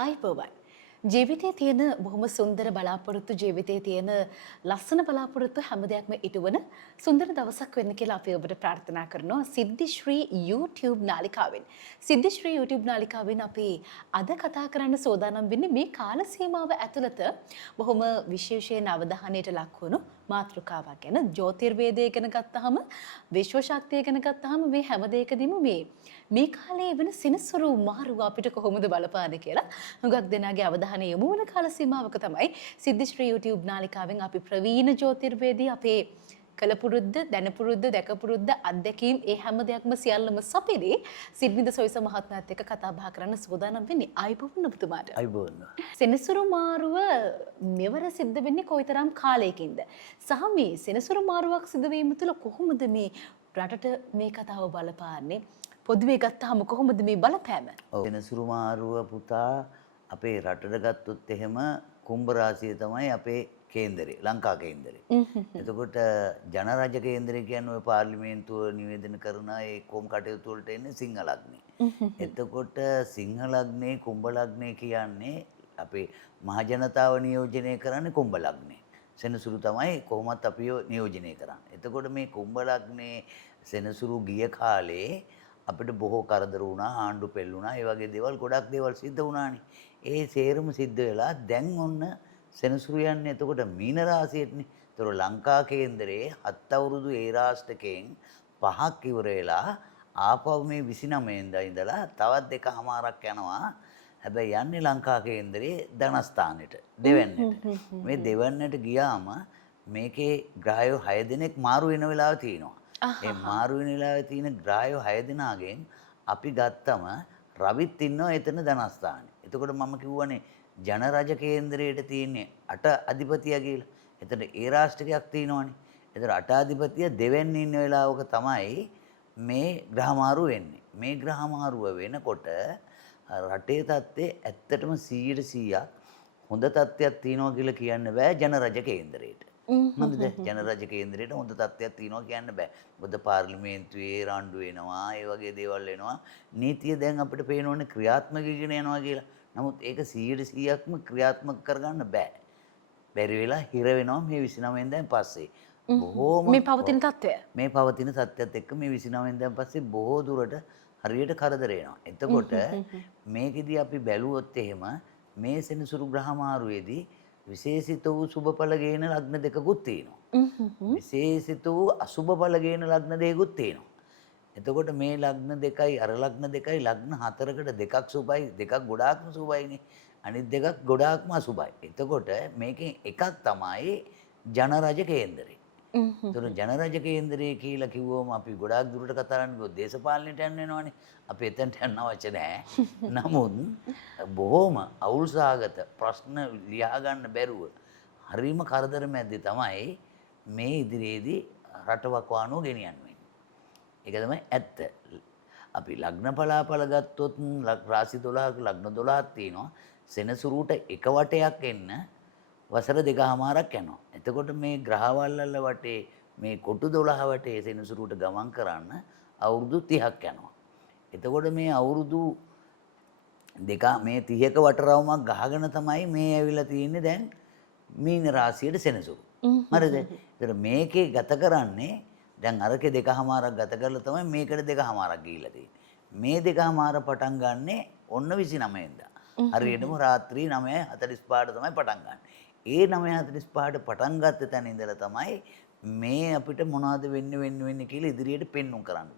ආයිබෝවන් ජීවිතයේ තියෙන බොහොම සුන්දර බලාපොරොත්තු ජීවිතයේ තියෙන ලස්සන බලාපොරොත්තු හැම දෙයක්ම ඉටුවන සුන්දර දවසක් වෙන්න කියලා අපි ඔබට ප්‍රාර්ථනා කරනවා සිද්ධිශ්‍රී YouTube නාලිකාවෙන්. සිද්ධිශ්‍රී YouTube නාලිකාවෙන් අපි අද කතා කරන්න සෝදානම් වෙන්නේ මේ කාල සීමාව ඇතුළත බොහොම විශේෂයෙන් අවධානයට ලක් වුණු මාතෘකාවක් ගැන. ජ්‍යොතිර්වේදය ගැන ගත්තාම විශ්ව ශක්තිය ගැන ගත්තාම මේ හැම දෙයකදීම මේ කාලේ වෙන සිනසුරු මාරුව අපිට කොහොමද බලපාන්නේ කියලා හුඟක් දෙනාගේ අවධානය යොමු වන කාල සීමාවක තමයි සිද්ධිශ්‍රී YouTube නාලිකාවෙන් අපි ප්‍රවීණ ජ්‍යොතිර්වේදී අපේ කලපුරුද්ද දැනපුරුද්ද දැකපුරුද්ද අත්දැකීම් ඒ හැම දෙයක්ම සියල්ලම සපිරි සිඩ්නිද සොයිස මහත්මයාත් එක්ක කතා බහ කරන්න සූදානම් වෙන්නේ. ආයිබෝවන් ඔබතුමාට. අයිබෝවන්. සෙනසුරු මාරුව මෙවර සිද්ධ වෙන්නේ කොයිතරම් කාලයකින්ද? සහ මේ සෙනසුරු මාරුවක් සිදු වීම තුළ කොහොමද මේ රටට මේ කතාව බලපාන්නේ? පොදුවේ ගත්තාම කොහොමද මේ බලපෑම? සෙනසුරු මාරුව පුතා අපේ රටට ගත්තොත් එහෙම කුම්භ රාශිය තමයි අපේ කේන්දරේ, ලංකා කේන්දරේ. එතකොට ජනරජ කේන්දරය කියන්නේ ඔය පාර්ලිමේන්තුව නිවේදන කරන ඒ කොම් කටයුතු වලට එන්නේ සිංහ ලග්නේ. එතකොට සිංහ ලග්නේ කුම්භ ලග්නේ කියන්නේ අපේ මහ ජනතාව නියෝජනය කරන්නේ කුම්භ ලග්නේ. සෙනසුරු තමයි කොහොමත් අපිව නියෝජනය කරන්නේ. එතකොට මේ කුම්භ ලග්නේ සෙනසුරු ගිය කාලේ අපිට බොහෝ කරදර වුණා, ආණ්ඩු පෙල්ලුණා, ඒ වගේ දේවල් ගොඩක් දේවල් සිද්ධ වුණානේ. ඒ සේරම සිද්ධ වෙලා දැන් ඔන්න සෙනසුරු යන්නේ එතකොට මීන රාශියටනේ. ඒතර ලංකා කේන්දරේ 7 අවුරුදු ඒ රාෂ්ටකයෙන් 5ක් ඉවර වෙලා ආපහු මේ 29 වෙනිදා ඉඳලා තවත් දෙකමාරක් යනවා. හැබැයි යන්නේ ලංකා කේන්දරේ ධනස්ථානෙට දෙවන්නට. මේ දෙවන්නට ගියාම මේකේ ග්‍රහයෝ 6 දෙනෙක් මාරු වෙන වෙලාව තියෙනවා. ඒ මාරු වෙන වෙලාවේ තියෙන ග්‍රහයෝ 6 දෙනාගෙන් අපි ගත්තම රවිත් ඉන්නවා එතන ධනස්ථානේ. එතකොට මම කිව්වනේ ජනරජ කේන්දරයට තියෙන්නේ 8 අධිපතිය කියලා. එතන ඒ රාෂ්ටකයක් තියෙනවනේ. එතන 8 අධිපතිය දෙවෙනි ඉන්න වෙලාවක තමයි මේ ග්‍රහ මාරු වෙන්නේ. මේ ග්‍රහ මාරුව වෙනකොට රටේ තත්ත්වය ඇත්තටම 100% හොඳ තත්ත්වයක් තියෙනවා කියලා කියන්න බෑ ජනරජ කේන්දරයට. හොඳද? ජනරජ කේන්දරයට හොඳ තත්ත්වයක් තියෙනවා කියන්න බෑ. මොකද පාර්ලිමේන්තුවේ රණ්ඩු වෙනවා, ඒ වගේ දේවල් වෙනවා. නීතිය දැන් අපිට පේනෝනේ ක්‍රියාත්මක කරගෙන යනවා කියලා. නමුත් ඒක 100%ක්ම ක්‍රියාත්මක කරගන්න බෑ. බැරි වෙලා හිර වෙනවා මේ 29 වෙනිදාන් පස්සේ. බොහෝම මේ පවතින තත්ත්වය. මේ පවතින තත්ත්වයත් එක්ක මේ 29 වෙනිදාන් පස්සේ බොහෝ දුරට හරියට කරදර වෙනවා. එතකොට මේකෙදි අපි බැලුවොත් එහෙම මේ සෙනසුරු ග්‍රහ මාරුවේදී විශේෂිත වූ සුබඵල ගේන ලග්න දෙකකුත් තියෙනවා. විශේෂිත වූ අසුබඵල ගේන ලග්න දෙකකුත් තියෙනවා. එතකොට මේ ලග්න දෙකයි අර ලග්න දෙකයි ලග්න හතරකට දෙකක් සුබයි, දෙකක් ගොඩාක්ම සුබයිනේ. අනිත් දෙකක් ගොඩාක්ම අසුබයි. එතකොට මේකෙන් එකක් තමයි ජනරජ කේන්දරේ. ඒතර ජනරජ කේන්දරේ කියලා කිව්වම අපි ගොඩාක් දුරට කතා කරන්නේ දේශපාලනයට යන්න වෙනවනේ. අපි එතනට යන්න අවශ්‍ය නැහැ. නමුත් බොහොම අවුල්සහගත ප්‍රශ්න ලියා ගන්න බැරුව හරිම කරදර මැද්දේ තමයි මේ ඉදිරියේදී රටවක්වානුව ගෙනියන්නේ. ඒක තමයි ඇත්ත. අපි ලග්න පලාපල ගත්තොත් රාශි 12ක ලග්න 12ක් තියෙනවා. සෙනසුරුට එක වටයක් එන්න වසර දෙකමාරක් යනවා. එතකොට මේ ග්‍රහවල් වල වටේ මේ කොටු 12 වටේ සෙනසුරුට ගමන් කරන්න අවුරුදු 30ක් යනවා. එතකොට මේ අවුරුදු දෙක මේ 30ක වටරවුමක් ගහගෙන තමයි මේ ඇවිල්ලා තියෙන්නේ දැන් මීන රාශියට සෙනසුරු. හරිද? ඒතර මේකේ ගත කරන්නේ දැන් අරකේ දෙකමාරක් ගත කරලා තමයි මේකට දෙකමාරක් ගිහිල්ලා තියෙන්නේ. මේ දෙකමාර පටන් ගන්නෙ ඔන්න 29 වෙනිදා. හරියටම රාත්‍රී 9:45ට තමයි පටන් ගන්න. ඒ 9:45ට පටන් ගත්ත තැන ඉඳලා තමයි මේ අපිට මොනවද වෙන්නේ කියලා ඉදිරියට පෙන්වුම් කරන්න.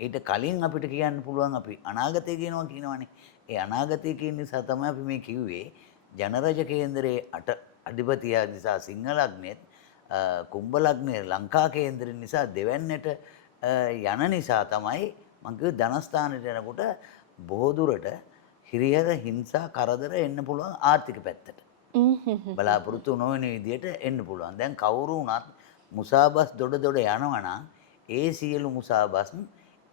ඊට කලින් අපිට කියන්න පුළුවන් අපි අනාගතය කියනවනේ. ඒ අනාගතය කියන නිසා තමයි අපි මේ කිව්වේ ජනරජ කේන්දරේ 8 අධිපතිය නිසා සිංහ ලග්නෙත් කුම්භ ලග්නේ ලංකා කේන්දරය නිසා දෙවන්නට යන නිසා තමයි මම කිව්වේ ධනස්ථානයට යනකොට බොහෝ දුරට හිරියර හිංසා කරදර එන්න පුළුවන් ආර්ථික පැත්තට. බලාපොරොත්තු නොවන විදියට එන්න පුළුවන්. දැන් කවුරු වුණත් මුසාබස් දොඩ යනවා නම් ඒ සියලු මුසාබස්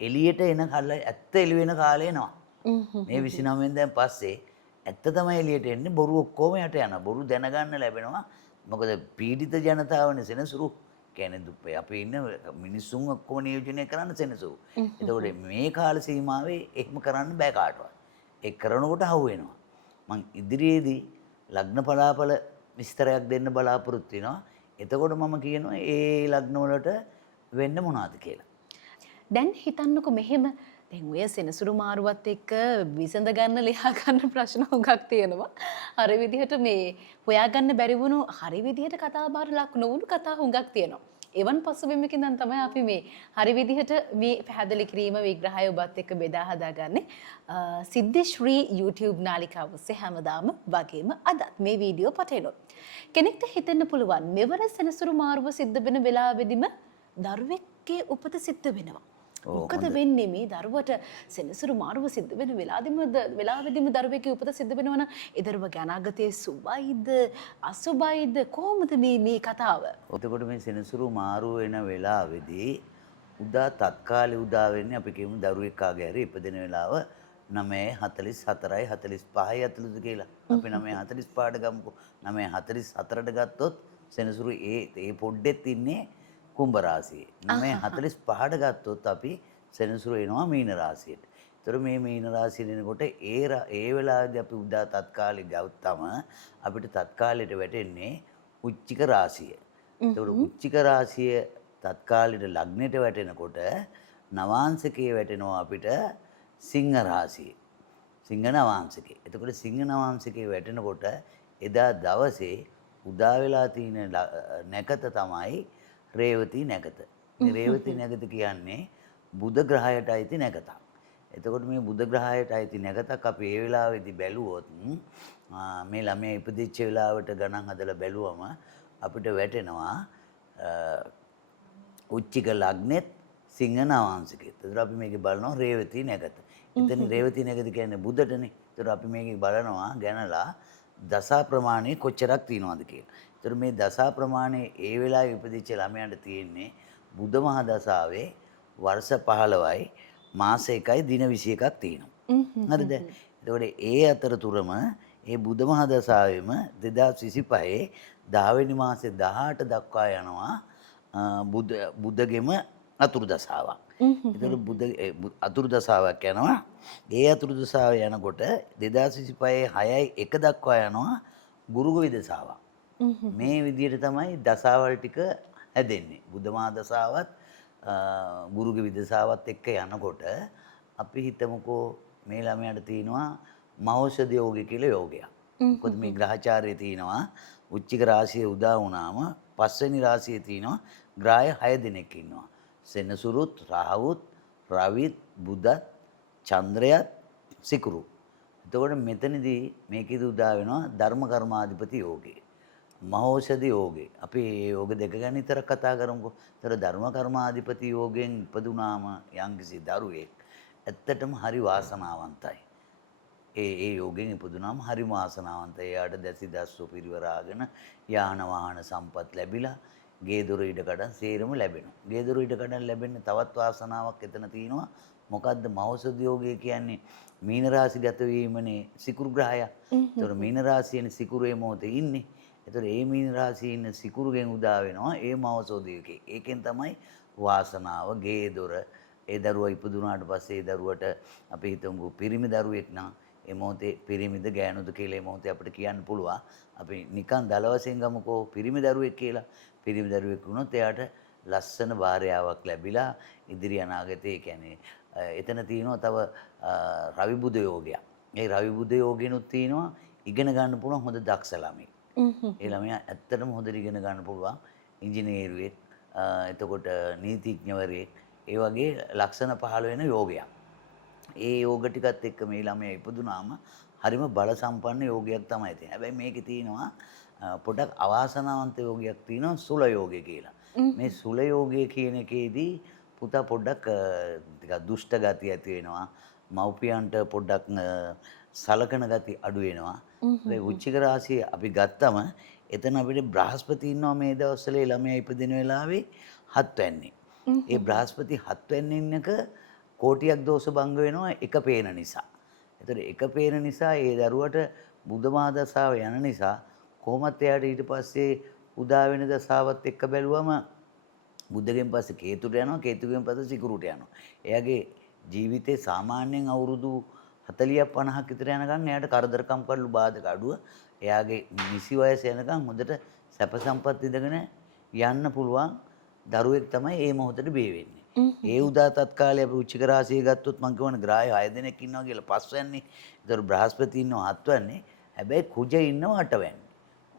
එළියට එන කල්ල ඇත්ත එළි වෙන කාලේ එනවා. මේ 29 වෙනිදාන් පස්සේ ඇත්ත තමයි එළියට එන්නේ. බොරු ඔක්කොම යට යනවා. බොරු දැනගන්න ලැබෙනවා. මොකද පීඩිත ජනතාවනේ සෙනසුරු කියන්නේ දුප්පේ. අපි ඉන්න මිනිස්සුන් ඔක්කොම නියෝජනය කරන්න සෙනසුරු. එතකොට මේ කාල සීමාවේ එහෙම කරන්න බෑ කාටවත්. ඒ කරනකොට හවු වෙනවා. මං ඉදිරියේදී ලග්න පලාපල විස්තරයක් දෙන්න බලාපොරොත්තු වෙනවා. එතකොට මම කියනවා ඒ ලග්න වලට වෙන්න මොනවද කියලා. දැන් හිතන්නකො මෙහෙම දැන් ඔය සෙනසුරු මාරුවත් එක්ක විසඳ ගන්න ලියා ගන්න ප්‍රශ්න හුඟක් තියෙනවා. හරි විදිහට මේ හොයාගන්න බැරි වුණු හරි විදිහට කතා බාර ලක් නොවුණු කතා හුඟක් තියෙනවා. එවන් පසුබිමකින් දැන් තමයි අපි මේ හරි විදිහට මේ පැහැදිලි කිරීම විග්‍රහය ඔබත් එක්ක බෙදා හදාගන්නේ. සිද්ධිශ්‍රී YouTube නාලිකාව ඔස්සේ හැමදාම වගේම අදත් මේ වීඩියෝ පටේනොත්. කෙනෙක්ට හිතෙන්න පුළුවන් මෙවර සෙනසුරු මාරුව සිද්ධ වෙන වෙලාවෙදිම දරුවෙක්ගේ උපත සිද්ධ වෙනවා. මොකද වෙන්නේ මේ දරුවට සෙනසුරු මාරුව සිද්ධ වෙන වෙලාවෙදිම දරුවෙක්ගේ උපත සිද්ධ වෙනවා නම් ඒ දරුවගේ අනාගතයේ සුබයිද අසුබයිද කොහොමද මේ කතාව? එතකොට මේ සෙනසුරු මාරුව වෙන වෙලාවේදී උදා තත්කාලේ උදා වෙන්නේ අපි කියමු දරුවෙක් කාගේ හරි ඉපදෙන වෙලාව 9:44යි 45යි ඇතුළත කියලා. අපි 9:45ට ගමුකෝ. 9:44ට ගත්තොත් සෙනසුරු ඒ පොඩ්ඩෙත් ඉන්නේ කුම්භ රාශියේ. 9:45ට ගත්තොත් අපි සෙනසුරු එනවා මීන රාශියට. ඒතර මේ මීන රාශිය දෙනකොට ඒ වෙලාවේදී අපි උදා තත්කාලේ ගවත්තම අපිට තත්කාලයට වැටෙන්නේ උච්චික රාශිය. ඒතකොට උච්චික රාශිය තත්කාලයට ලග්නෙට වැටෙනකොට නවාංශකයේ වැටෙනවා අපිට සිංහ රාශිය. සිංහ නවාංශකේ. එතකොට සිංහ නවාංශකේ වැටෙනකොට එදා දවසේ උදා වෙලා තියෙන නැකත තමයි රේවති නැකත. මේ රේවති නැකත කියන්නේ බුධ ග්‍රහයට අයිති නැකතක්. එතකොට මේ බුධ ග්‍රහයට අයිති නැකතක් අපි ඒ වෙලාවේදී බැලුවොත් මේ ළමයා ඉපදිච්ච වෙලාවට ගණන් හදලා බැලුවම අපිට වැටෙනවා උච්චික ලග්නෙත් සිංහ නවාංශකෙත්. ඒතර අපි මේකේ බලනවා රේවති නැකත. එතන රේවති නැකත කියන්නේ බුදටනේ. ඒතර අපි මේකේ බලනවා ගැනලා දසා ප්‍රමාණය කොච්චරක් තියෙනවද කියලා. ඒතර මේ දසා ප්‍රමාණය ඒ වෙලාවේ ඉපදිච්ච ළමයාට තියෙන්නේ බුධ මහ දසාවේ වර්ෂ 15යි මාස 1යි දින 21ක් තියෙනවා. හරිද? එතකොට ඒ අතරතුරම ඒ බුධ මහ දසාවෙම 2025 10 වෙනි මාසේ 18 දක්වා යනවා බුධගෙම අතුරු දසාවක්. ඒතකොට අතුරු දසාවක් යනවා. ඒ අතුරු දසාව යනකොට 2025 6යි 1 දක්වා යනවා ගුරුගෝවි දසාවක්. මේ විදිහට තමයි දසාවල් ටික හැදෙන්නේ. බුද්ධ මහා දසාවත් ගුරුගේ විදසාවත් එක්ක යනකොට අපි හිතමුකෝ මේ ළමයාට තියෙනවා මහෞෂධ යෝගය කියලා යෝගයක්. මොකද මේ ග්‍රහචාරයේ තියෙනවා උච්චික රාශිය උදා වුණාම පස්වෙනි රාශියේ තියෙනවා ග්‍රහය 6 දෙනෙක් ඉන්නවා. සෙනසුරුත්, රාහුත්, රවිත්, බුධත්, චන්ද්‍රයත්, සිකුරු. එතකොට මෙතනදී මේකෙදි උදා වෙනවා ධර්ම කර්මාධිපති යෝගය. මහෞෂධ යෝගේ. අපි මේ යෝග දෙක ගැන විතර කතා කරමුකෝ. ඒතර ධර්ම කර්මාධිපති යෝගයෙන් ඉපදුනාම යම්කිසි දරුවෙක් ඇත්තටම හරි වාසනාවන්තයි. ඒ යෝගයෙන් ඉපදුනාම හරි වාසනාවන්තයි. එයාට දැසි දස්සෝ පිරිවරාගෙන යාන වාහන සම්පත් ලැබිලා ගේ දොර ඉඩ කඩන් සේරම ලැබෙනවා. ගේ දොර ඉඩ කඩන් ලැබෙන්න තවත් වාසනාවක් එතන තියෙනවා. මොකද්ද මහෞෂධ යෝගය කියන්නේ? මීන රාශිගත වීමනේ සිකුරු ග්‍රහය. ඒතර මීන රාශියනේ සිකුරේ මොහොතේ ඉන්නේ. එතකොට ඒ මීන රාශියේ ඉන්න සිකුරුගෙන් උදා වෙනවා ඒ මහෞෂධයකේ. ඒකෙන් තමයි වාසනාව, ගේ දොර, ඒ දරුවා ඉපදුනාට පස්සේ ඒ දරුවට අපි හිතමු පිරිමි දරුවෙක් නම් ඒ මොහොතේ පිරිමිද ගෑනුද කියලා ඒ මොහොතේ අපිට කියන්න පුළුවන්. අපි නිකන් දල වශයෙන් ගමුකෝ පිරිමි දරුවෙක් කියලා. පිරිමි දරුවෙක් වුණොත් එයාට ලස්සන භාර්යාවක් ලැබිලා ඉදිරි අනාගතේ කියන්නේ එතන තියෙනවා තව රවි බුධ යෝගයක්. ඒ රවි බුධ යෝගිනුත් තියෙනවා ඉගෙන ගන්න පුළුවන් හොඳ දක්ෂ ළමයි. ඒ ළමයා ඇත්තටම හොඳට ඉගෙන ගන්න පුළුවන් ඉංජිනේරුවෙක්, එතකොට නීතිඥවරයෙක්, ඒ වගේ ලක්ෂණ පහළ වෙන යෝගයක්. ඒ යෝග ටිකත් එක්ක මේ ළමයා ඉපදුනාම හරිම බල සම්පන්න යෝගයක් තමයි තියෙන්නේ. හැබැයි මේකේ තියෙනවා පොඩක් අවාසනාවන්ත යෝගයක් තියෙනවා සුල යෝගය කියලා. මේ සුල යෝගය කියන එකේදී පුතා පොඩ්ඩක් ටිකක් දුෂ්ට ගතිය ඇති වෙනවා. මව්පියන්ට පොඩ්ඩක් සලකන ගති අඩු වෙනවා. ඒ උච්චික රාශිය අපි ගත්තම එතන අපිට බ්‍රහස්පති ඉන්නවා මේ දවස්වල ළමයා ඉපදින වෙලාවේ 7 වෙන්නේ. ඒ බ්‍රහස්පති 7 වෙන්නේ ඉන්නක කෝටියක් දෝෂ භංග වෙනවා එක පේන නිසා. ඒතර එක පේන නිසා ඒ දරුවට බුධ මහ දසාව යන නිසා කොහොමත් එයාට ඊට පස්සේ උදා වෙන දසාවත් එක්ක බැලුවම බුද්ධගෙන් පස්සේ කේතුට යනවා, කේතුගෙන් පස්සේ සිකුරුට යනවා. එයාගේ ජීවිතේ සාමාන්‍යයෙන් අවුරුදු 40ක් 50ක් විතර යනකම් එයාට කරදරකම් කඩලු බාධක අඩුව. එයාගේ නිසි වයස යනකම් හොඳට සැප සම්පත් ඉඳගෙන යන්න පුළුවන් දරුවෙක් තමයි ඒ මොහොතේ බිහි වෙන්නේ. ඒ උදා තත්කාලේ අපි උච්චක රාශිය ගත්තොත් මම කියවන ග්‍රහය 6 දෙනෙක් ඉන්නවා කියලා පස්වැන්නේ. ඒතර බ්‍රහස්පති ඉන්නවා හත්වැන්නේ. හැබැයි කුජ ඉන්නවා අටවැන්නේ.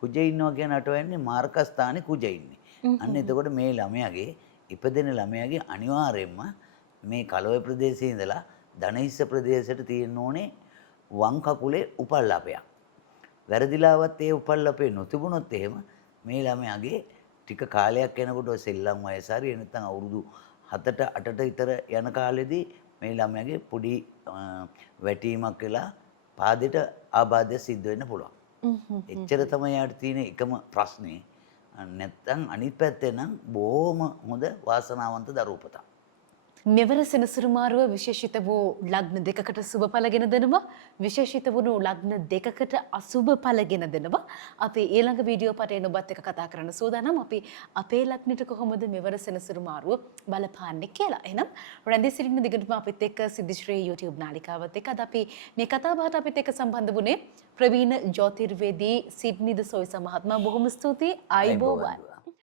කුජ ඉන්නවා කියන අටවැන්නේ මාර්ක ස්ථානේ කුජ ඉන්නේ. අන්න එතකොට මේ ළමයාගේ ඉපදෙන ළමයාගේ අනිවාර්යයෙන්ම මේ කලොය ප්‍රදේශයේ ඉඳලා ධනහිස්ස ප්‍රදේශයට තියෙන්න ඕනේ වම් කකුලේ උපල්ලපයක්. වැරදිලාවත් ඒ උපල්ලපේ නොතිබුණොත් එහෙම මේ ළමයාගේ ටික කාලයක් යනකොට ඔය සෙල්ලම් වයස හරි නැත්නම් අවුරුදු 7ට 8ට විතර යන කාලෙදී මේ ළමයාගේ පොඩි වැටීමක් වෙලා පාදෙට ආබාධය සිද්ධ වෙන්න පුළුවන්. එච්චර තමයි යාට තියෙන එකම ප්‍රශ්නේ. නැත්තම් අනිත් පැත්තේ නම් බොහොම හොඳ වාසනාවන්ත දරුවපතක්. මෙවර සෙනසුරුමාරුව විශේෂිත වූ ලග්න දෙකකට සුබ ඵලගෙන දෙනවා. විශේෂිත වුණු ලග්න දෙකකට අසුබ ඵලගෙන දෙනවා. අපි ඊළඟ වීඩියෝ පටයෙන් ඔබත් එක්ක කතා කරන්න සූදානම්. අපි අපේ ලග්නෙට කොහොමද මෙවර සෙනසුරුමාරුව බලපාන්නේ කියලා. එහෙනම් රැඳී සිටින දිගටම අපිත් එක්ක සිද්ධිශ්‍රී YouTube නාලිකාවත් එක්ක අද අපි මේ කතා බහට අපිත් එක්ක සම්බන්ධ වුණේ ප්‍රවීණ ජ්‍යොතිර්වේදී සිඩ්නිද සොයිසා මහත්මයා. බොහොම ස්තුතියි. ආයුබෝවන්.